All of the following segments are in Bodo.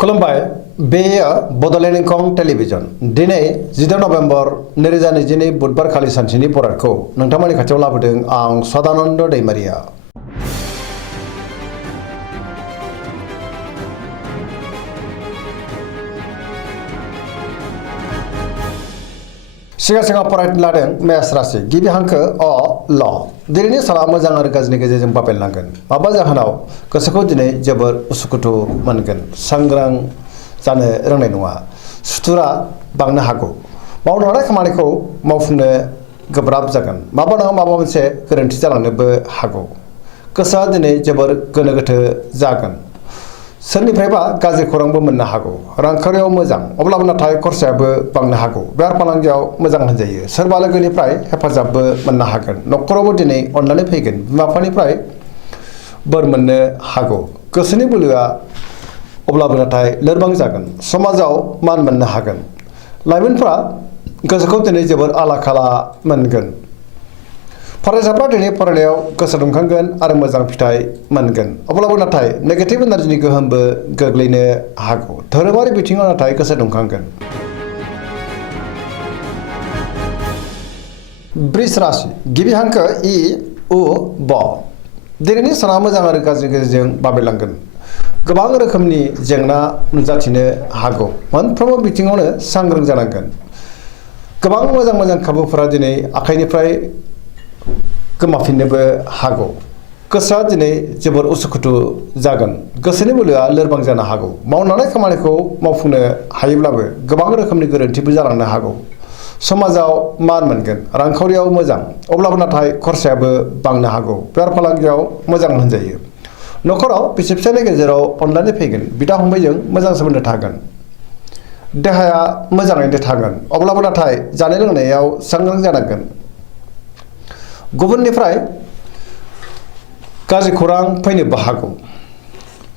खुलुमबाय बेयो बड'लेण्ड इंखं टेलिभिजन दिनै 10 नभेम्बर 2022 बुधबार खालि सानसेनि बरादखौ नोंथांमोननि खाथियाव लाबोदों आं सदानन्द दैमारिया। सिगां फरायनो लादों मेष राशि गिबि हांखो अ ल दिनैनि साना मोजां आरो गाज्रिनि गेजेरजों बाबेनलांगोन। माबा जाहोनाव गोसोखौ दिनै जोबोर उसुखुथु मोनगोन। सांग्रां जानो रोंनाय नङा। सुथुरा बांनो हागौ। मावनो हानाय खामानिखौ मावफुंनो गोब्राब जागोन। माबा नङा माबा मोनसे गोरोन्थि जालांनोबो हागौ। गोसोआ दिनै जोबोर गोनो गोथो जागोन। सोरनिफ्रायबा गाज्रि खौरांबो मोननो हागौ। रांखावरियाव मोजां अब्लाबो नाथाय खरसायाबो बांनो हागौ। बेफार फालांगियाव मोजां होनजायो। सोरबा लोगोनिफ्राय हेफाजाबबो मोननो हागोन। न'खरावबो दिनै अननानै फैगोन। बिमा बिफानिफ्राय बोर मोननो हागौ। गोसोनि बोलोआ अब्लाबो नाथाय लोरबां जागोन। समाजाव मान मोननो हागोन। लाइमोनफ्रा गोसोखौ दिनै जोबोर आला खाला मोनगोन। फरायसाफ्रा दिनै फरायनायाव गोसो दुंखांगोन आरो मोजां फिथाइ मोनगोन। अब्लाबो नाथाय नेगेटिभ एनार्जिनि गोहोमबो गोग्लैनो हागौ। धोरोमारि बिथिङाव नाथाय गोसो दुंखांगोन। वृष राशि गिबि हांखो इ उ ब दिनैनि साना मोजां आरो गाज्रिनि गेजेरजों बाबेनलांगोन। गोबां रोखोमनि जेंना नुजाथिनो हागौ। मोनफ्रोमबो बिथिङावनो सांग्रां जानांगोन। गोबां मोजां खाबुफोरा दिनै आखाइनिफ्राय गोमाफिननोबो हागौ। गोसोआ दिनै जोबोर उसुखुथु जागोन। गोसोनि बोलोआ लोरबां जानो हागौ। मावनो हानाय खामानिखौ मावफुंनो हायोब्लाबो गोबां रोखोमनि गोरोन्थिबो जालांनो हागौ। समाजाव मान मोनगोन। रांखावरियाव मोजां अब्लाबो नाथाय खरसायाबो बांनो हागौ। बेफार फालांगियाव मोजां होनजायो। न'खराव बिसि फिसायनि गेजेराव अनलायनाय फैगोन। बिदा फंबायजों मोजां सोमोन्दो थागोन। देहाया मोजाङैनो थागोन अब्लाबो नाथाय जानाय लोंनायाव सांग्रां जानांगोन। गुबुननिफ्राय गाज्रि खौरां फैनोबो हागौ।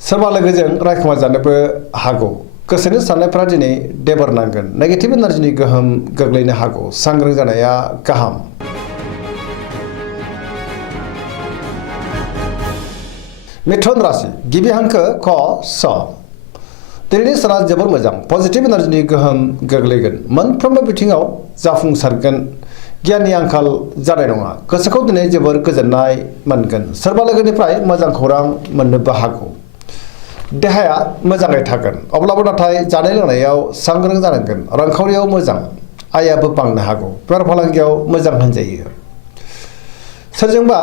सोरबा लोगोजों रायखुमा जानोबो हागौ। गोसोनि साननायफ्रा दिनै देबर नांगोन। नेगेटिभ एनार्जिनि गोहोम गोग्लैनो हागौ। सांग्रां जानाया गाहाम। मिथुन राशि गिबि हांखो क स दिनैनि साना जोबोर मोजां। पजिटिभ एनार्जिनि गोहोम गोग्लैगोन। मोनफ्रोमबो बिथिङाव जाफुंसारगोन। गियाननि आंखाल जानाय नङा। गोसोखौ दिनै जोबोर गोजोननाय मोनगोन। सोरबा लोगोनिफ्राय मोजां खौरां मोननोबो हागौ। देहाया मोजाङै थागोन अब्लाबो नाथाय जानाय लोंनायाव सांग्रां जानांगोन। रांखावरियाव मोजां आयाबो बांनो हागौ। बेफार फालांगियाव मोजां होनजायो। सोरजोंबा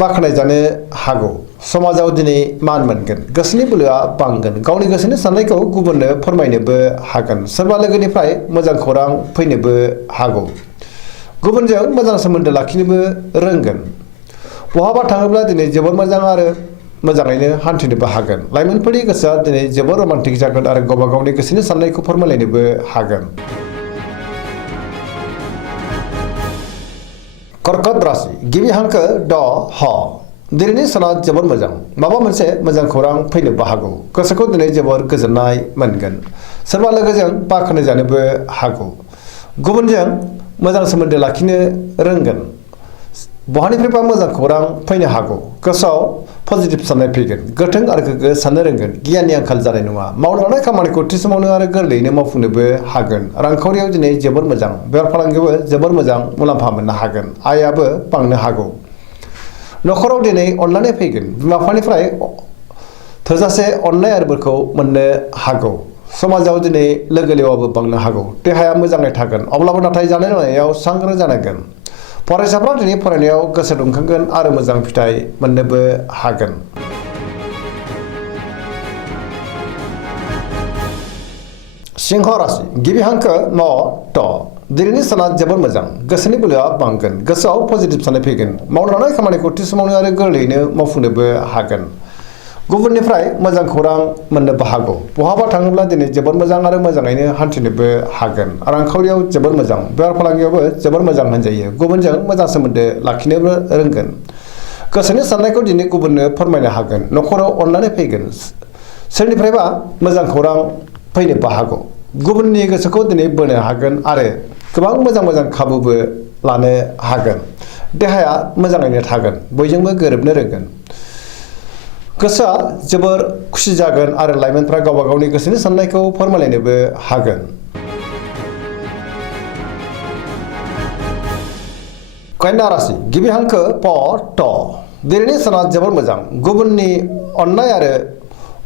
बाख्नाय जानो हागौ। समाजाव दिनै मान मोनगोन। गोसोनि बोलोआ बांगोन। गावनि गोसोनि साननायखौ गुबुननो फोरमायनोबो हागोन। सोरबा लोगोनिफ्राय मोजां खौरां फैनोबो हागौ। गुबुनजों मोजां सोमोन्दो लाखिनोबो रोंगोन। बहाबा थाङोब्ला दिनै जोबोर मोजां आरो मोजाङैनो हान्थिनोबो हागोन। लाइमोनफोरनि गोसोआ दिनै जोबोर रमान्टिक जागोन आरो गावबा गावनि गोसोनि साननायखौ फोरमायलायनोबो हागोन। कर्कट राशि गिबि हांखो ड ह दिनैनि साना जोबोर मोजां। माबा मोनसे मोजां खौरां फैनोबो हागौ। गोसोखौ दिनै जोबोर गोजोननाय मोनगोन। सोरबा लोगोजों बाख्नाय जानोबो हागौ। गुबुनजों मोजां सोमोन्दो लाखिनो रोंगोन। बहानिफ्रायबा मोजां खौरां फैनो हागौ। गोसोआव पजिटिभ साननाय फैगोन। गोथों आरो गोग्गो साननो रोंगोन। गियाननि आंखाल जानाय नङा। मावनो हानाय खामानिखौ थि समावनो आरो गोरलैयैनो मावफुंनोबो हागोन। रांखावरियाव दिनै जोबोर मोजां। बेफार फालांगियावबो जोबोर मोजां मुलाम्फा मोननो हागोन। आयाबो बांनो हागौ। न'खराव दिनै अनलायनाय फैगोन। बिमा बिफानिफ्राय थोजासे अननाय आरो बोरखौ मोननो हागौ। समाजाव दिनै लोगो लेवाबो बांनो हागौ। देहाया मोजाङै थागोन अब्लाबो नाथाय जानाय लोंनायाव सांग्रां जानांगोन। फरायसाफ्रा दिनै फरायनायाव गोसो दुंखांगोन आरो मोजां फिथाइ मोननोबो हागोन। सिंह राशि गिबि हांखो न ट दिनैनि साना जोबोर मोजां। गोसोनि बोलोआ बांगोन। गोसोआव पजिटिभ साननाय फैगोन। मावनो हानाय खामानिखौ थि समावनो आरो गोरलैयैनो मावफुंनोबो हागोन। गुबुननिफ्राय मोजां खौरां मोननोबो हागौ। बहाबा थाङोब्ला दिनै जोबोर मोजां आरो मोजाङैनो हान्थिनोबो हागोन। रांखावरियाव जोबोर मोजां। बेफार फालांगियावबो जोबोर मोजां होनजायो। गुबुनजों मोजां सोमोन्दो लाखिनोबो रोंगोन। गोसोनि साननायखौ दिनै गुबुननो फोरमायनो हागोन। न'खराव अननानै फैगोन। सोरनिफ्रायबा मोजां खौरां फैनोबो हागौ। गुबुननि गोसोखौ दिनै बोनो हागोन आरो गोबां मोजां खाबुबो लानो हागोन। देहाया मोजाङैनो थागोन। बयजोंबो गोरोबनो रोंगोन। गोसोआ जोबोर खुसि जागोन आरो लाइमोनफ्रा गावबा गावनि गोसोनि साननायखौ फोरमायलायनोबो हागोन। कन्या राशि गिबि हांखो प ट दिनैनि साना जोबोर मोजां गुबुननि अननाय आरो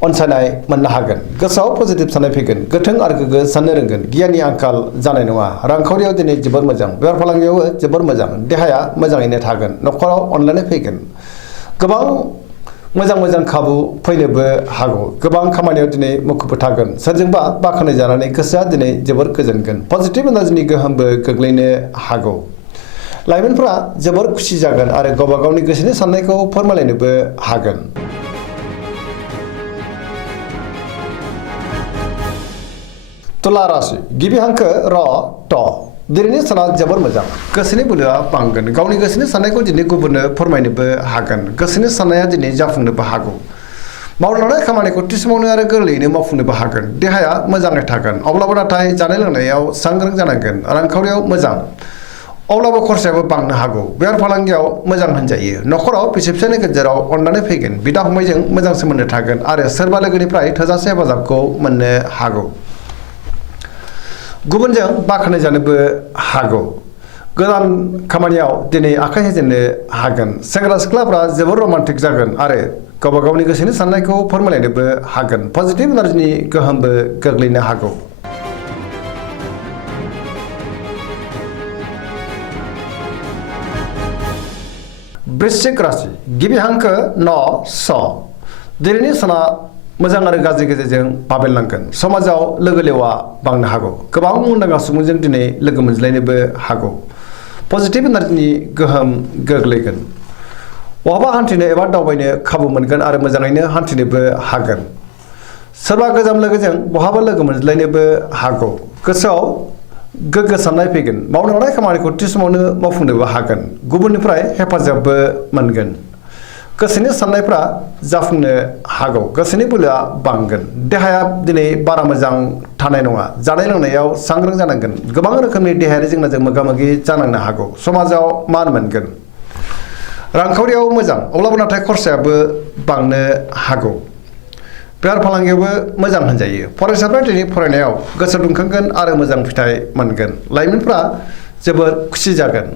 अनसायनाय मोननो हागोन गोसोआव पजिटिभ साननाय फैगोन गोथों आरो गोग्गो साननो रोंगोन गियाननि आंखाल जानाय नङा रांखावरियाव दिनै जोबोर मोजां बेफार फालांगियावबो जोबोर मोजां देहाया मोजाङैनो थागोन न'खराव अनलायनाय फैगोन गोबां मोजां खाबु फैनोबो हागौ गोबां खामानियाव दिनै मुखुब थागोन सोरजोंबा बाख्नाय जानानै गोसोआ दिनै जोबोर गोजोनगोन पजिटिभ एनार्जिनि गोहोमबो गोग्लैनो हागौ लाइमोनफ्रा जोबोर खुसि जागोन आरो गावबा गावनि गोसोनि साननायखौ फोरमायलायनोबो हागोन। तुला राशि गिबि हांखो र ट दिनैनि साना जोबोर मोजां गोसोनि बोलोआ बांगोन गावनि गोसोनि साननायखौ दिनै गुबुननो फोरमायनोबो हागोन गोसोनि साननाया दिनै जाफुंनोबो हागौ मावलांनाय खामानिखौ थि समावनो आरो गोरलैयैनो मावफुंनोबो हागोन देहाया मोजाङै थागोन अब्लाबो नाथाय जानाय लोंनायाव सांग्रां जानांगोन रांखावरियाव मोजां अब्लाबो खरसायाबो बांनो हागौ बेफार फालांगियाव मोजां होनजायो न'खराव बिसि फिसायनि गेजेराव अननानै फैगोन बिदा फंबायजों मोजां सोमोन्दो थागोन आरो सोरबा लोगोनिफ्राय थोजासे हेफाजाबखौ मोननो हागौ गुबुनजों बाख्नाय जानोबो हागौ गोदान खामानियाव दिनै आखाइ होजेननो हागोन सेंग्रा सिख्लाफ्रा जोबोर रमान्टिक जागोन आरो गावबा गावनि गोसोनि साननायखौ फोरमायलायनोबो हागोन पजिटिभ एनार्जिनि गोहोमबो गोग्लैनो हागौ। वृश्चिक राशि गिबि हांखो न स दिनैनि साना मोजां आरो गाज्रि गेजेरजों बाबेनलांगोन समाजाव लोगो लेवा बांनो हागौ गोबां मुंदांखा सुबुंजों दिनै लोगो मोनज्लायनोबो हागौ पजिटिभ एनार्जिनि गोहोम गोग्लैगोन बहाबा हान्थिनो एबा दावबायनो खाबु मोनगोन आरो मोजाङैनो हान्थिनोबो हागोन सोरबा गोजाम लोगोजों बहाबा लोगो मोनज्लायनोबो हागौ गोसोआव गोग्गो साननाय फैगोन मावनो लानाय खामानिखौ थि समावनो मावफुंनोबो हागोन गुबुननिफ्राय हेफाजाबबो मोनगोन गोसोनि साननायफ्रा जाफुंनो हागौ गोसोनि बोलोआ बांगोन देहाया दिनै बारा मोजां थानाय नङा जानाय लोंनायाव सांग्रां जानांगोन गोबां रोखोमनि देहायारि जेंनाजों मोगा मोगि जानांनो हागौ समाजाव मान मोनगोन रांखावरियाव मोजां अब्लाबो नाथाय खरसायाबो बांनो हागौ बेफार फालांगियावबो मोजां होनजायो फरायसाफ्रा दिनै फरायनायाव गोसो दुंखांगोन आरो मोजां फिथाइ मोनगोन लाइमोनफ्रा जोबोर खुसि जागोन।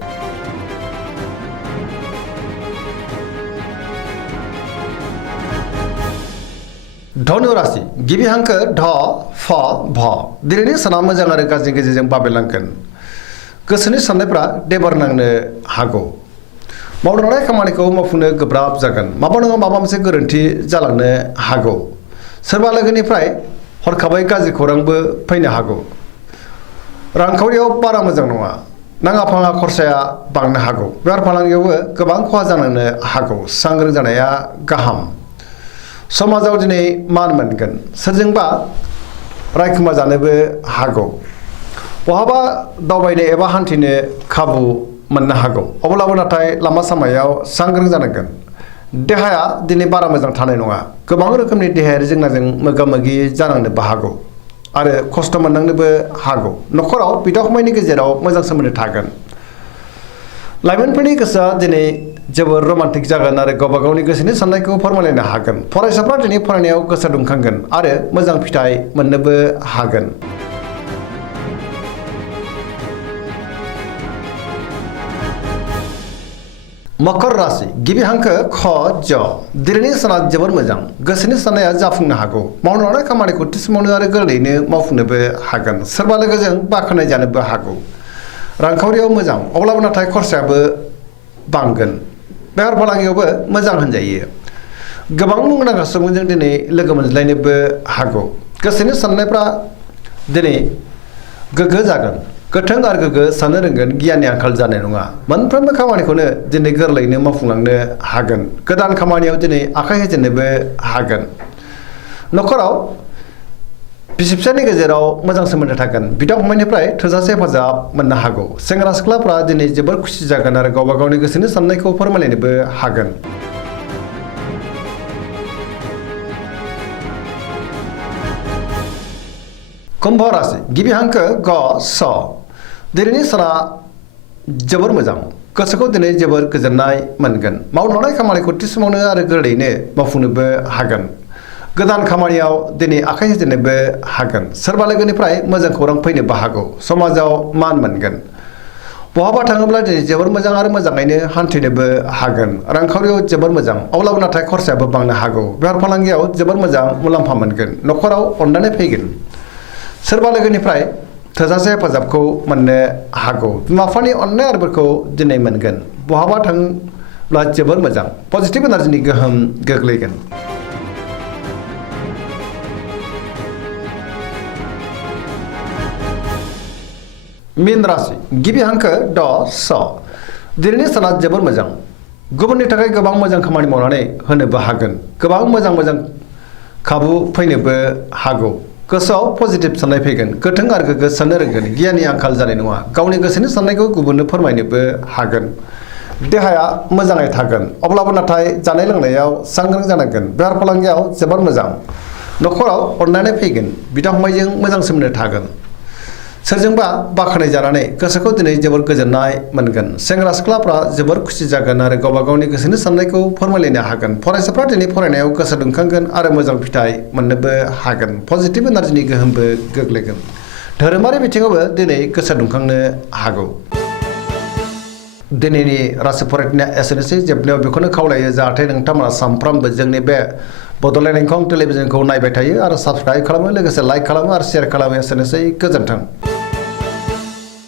धनु राशि गिबि हांखो ध फ भ दिनैनि साना मोजां आरो गाज्रि गेजेरजों बाबेनलांगोन गोसोनि साननायफ्रा देबार नांनो हागौ मावनो लानाय खामानिखौ मावफुंनो गोब्राब जागोन माबा नङा माबा मोनसे गोरोन्थि जालांनो हागौ सोरबा लोगोनिफ्राय हरखाबै गाज्रि खौरांबो फैनो हागौ रांखावरियाव बारा मोजां नङा नाङा फाङा खरसाया बांनो हागौ बेफार फालांगियावबो गोबां खहा जानो हागौ सांग्रां जानाया गाहाम समाजाव दिनै मान मोनगोन सोरजोंबा रायखुमा जानोबो हागौ बहाबा दावबायनो एबा हान्थिनो खाबु मोननो हागौ अब्लाबो नाथाय लामा सामायाव सांग्रां जानांगोन देहाया दिनै बारा मोजां थानाय नङा गोबां रोखोमनि देहायारि जेंनाजों मोगा मोगि जानांनोबो हागौ आरो खस्थ' मोननांनोबो हागौ न'खराव बिदा फंबायनि गेजेराव मोजां सोमोन्दो थागोन लाइमोनफोरनि गोसोआ दिनै जोबोर रमान्टिक जागोन आरो गावबा गावनि गोसोनि साननायखौ फोरमायलायनो हागोन फरायसाफ्रा दिनै फरायनायाव गोसो दुंखांगोन आरो मोजां फिथाइ मोननोबो हागोन। मकर राशि गिबि हांखो ख ज दिनैनि साना जोबोर मोजां गोसोनि साननाया जाफुंनो हागौ मावनो लानाय खामानिखौ थि समावनो आरो गोरलैयैनो मावफुंनोबो हागोन सोरबा लोगोजों बाख्नाय जानोबो हागौ रांखावरियाव मोजां अब्लाबो नाथाय खरसायाबो बांगोन बेफार फालांगियावबो मोजां होनजायो गोबां मुंदांखा सुबुंजों दिनै लोगो मोनज्लायनोबो हागौ गोसोनि साननायफ्रा दिनै गोग्गो जागोन गोथों आरो गोग्गो साननो रोंगोन गियाननि आंखाल जानाय नङा मोनफ्रोमबो खामानिखौनो दिनै गोरलैयैनो मावफुंलांनो हागोन गोदान खामानियाव दिनै आखाइ होजेननोबो हागोन न'खराव बिसि फिसायनि गेजेराव मोजां सोमोन्दो थागोन बिदा फंबायनिफ्राय थोजासे हेफाजाब मोननो हागौ सेंग्रा सिख्लाफ्रा दिनै जोबोर खुसि जागोन आरो गावबा गावनि गोसोनि साननायखौ फोरमायलायनोबो हागोन। कुम्भ राशि गिबि हांखो ग स दिनैनि साना जोबोर मोजां गोसोखौ दिनै जोबोर गोजोननाय मोनगोन मावलांनाय खामानिखौ थि समावनो आरो गोरलैयैनो मावफुंनोबो हागोन गोदान खामानियाव दिनै आखाइ होजेननोबो हागोन सोरबा लोगोनिफ्राय मोजां खौरां फैनोबो हागौ समाजाव मान मोनगोन बहाबा थाङोब्ला दिनै जोबोर मोजां आरो मोजाङैनो हान्थिनोबो हागोन रांखावरियाव जोबोर मोजां अब्लाबो नाथाय खरसायाबो बांनो हागौ बेफार फालांगियाव जोबोर मोजां मुलाम्फा मोनगोन न'खराव अननानै फैगोन सोरबा लोगोनिफ्राय थोजासे हेफाजाबखौ मोननो हागौ बिमा बिफानि अननाय आरोफोरखौ दिनै मोनगोन बहाबा थाङोब्ला जोबोर मोजां पजिटिभ एनार्जिनि गोहोम गोग्लैगोन मीन राशि गिबि हांखो ड स दिनैनि साना जोबोर मोजां गुबुननि थाखाय गोबां मोजां खामानि मावनानै होनोबो हागोन गोबां मोजां खाबु फैनोबो हागौ गोसोआव पजिटिभ साननाय फैगोन गोथों आरो गोग्गो साननो रोंगोन गियाननि आंखाल जानाय नङा गावनि गोसोनि साननायखौ गुबुननो फोरमायनोबो हागोन देहाया मोजाङै थागोन अब्लाबो नाथाय जानाय लोंनायाव सांग्रां जानांगोन बेफार फालांगियाव जोबोर मोजां न'खराव अननानै फैगोन बिदा फंबायजों मोजां सोमोन्दो थागोन सोरजोंबा बाख्नाय जानानै गोसोखौ दिनै जोबोर गोजोननाय मोनगोन सेंग्रा सिख्लाफ्रा जोबोर खुसि जागोन आरो गावबा गावनि गोसोनि साननायखौ फोरमायलायनो हागोन फरायसाफ्रा दिनै फरायनायाव गोसो दुंखांगोन आरो मोजां फिथाइ मोननोबो हागोन पजिटिभ एनार्जिनि गोहोमबो गोग्लैगोन धोरोमारि बिथिङावबो दिनै गोसो दुंखांनो हागौ दिनैनि राशि फरायनाया एसेनोसै जोबनायाव बेखौनो खावलायो जाहाथे नोंथांमोना सानफ्रामबो जोंनि बे बड'लेण्ड इंखं टेलिभिजनखौ नायबाय थायो आरो साबस्क्राइब खालामो लोगोसे लाइक खालामो आरो शेयार खालामो एसेनोसै गोजोन्थों